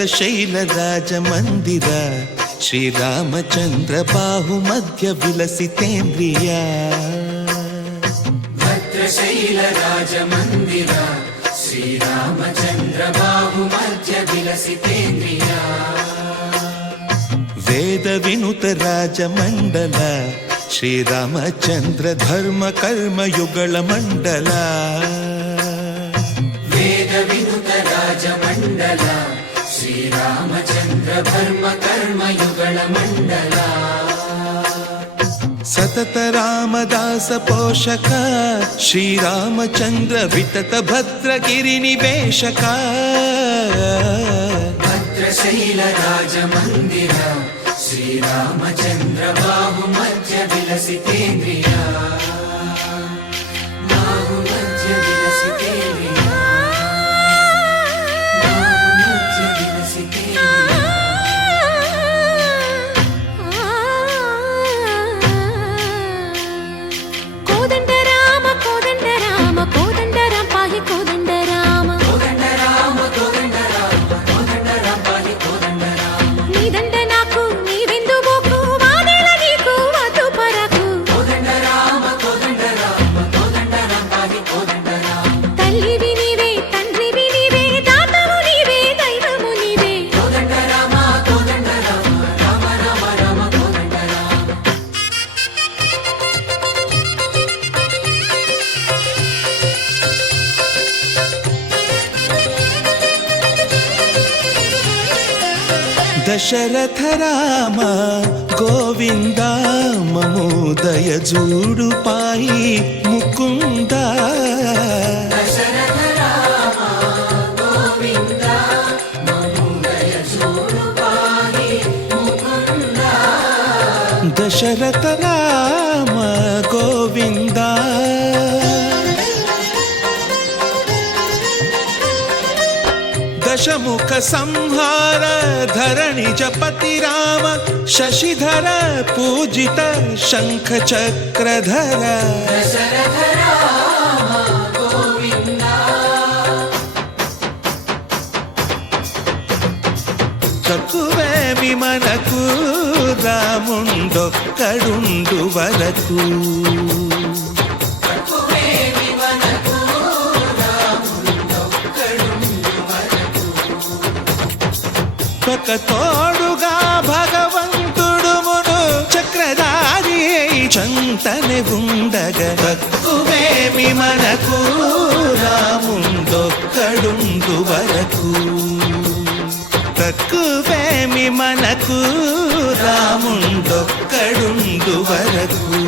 భద్రశైల రాజమందిర శ్రీరామచంద్ర బాహుమధ్య విలసితేంద్రియ భద్రశైల రాజమందిర శ్రీరామచంద్ర బాహుమధ్య విలసితేంద్రియ వేద వినుత రాజమండల శ్రీరామచంద్ర ధర్మ కర్మ యుగళ మండల వేద వినుత రాజమండల శ్రీరామచంద్ర ధర్మ కర్మ యుగళ మండల సతత రామదాస పోషక శ్రీరామచంద్ర వితత భద్రగిరి నివేశక భద్రశైల రాజమందిర శ్రీరామచంద్ర బాహుమధ్య విలసితేంద్రియ బాహుమధ్య విలసితేంద్రియ బాహుమధ్య విలసితేంద్రియ కోదండ రామ కోదండ రామ కోదండ రామ పాహి కోదండ రామ కోదండ రామ కోదండ రామ కోదండ రామ పాహి కోదండ రామ నీదండ నాకు నీవెందు బోకు వాదేల నీకు వద్దు పరకు కోదండ రామ కోదండ రామ కోదండ రామ పాహి కోదండ రామ తల్లివి నీవే తండ్రివి నీవే దాతవు నీవే దైవము నీవే కోదండ రామ కోదండ రామ రామ రామ రామ కోదండ రామ దశరథ రామ గోవింద మమోదయ జూడు పాయి ముకుంద దశరథ రామ గోవింద మమోదయ చూడు పాహి ముకుంద దశరథ రామ గోవింద దశముఖ సంహార ధరణి జపతి రామ శశిధర పూజిత శంఖ చక్రధర దశరథ రామ గోవింద తక్కువేమి మనకు రాముండొక్కడుండు వరకు తక్కువేమి మనకు రాముండొక్కడుండు వరకు ఒక తోడుగా భగవంతుడు మును చక్రధారి చంతనే ఉండగ తక్కువేమి మనకు రాముండొక్కడుండు వరకు తక్కువేమి మనకు రాముండొక్కడుండు వరకు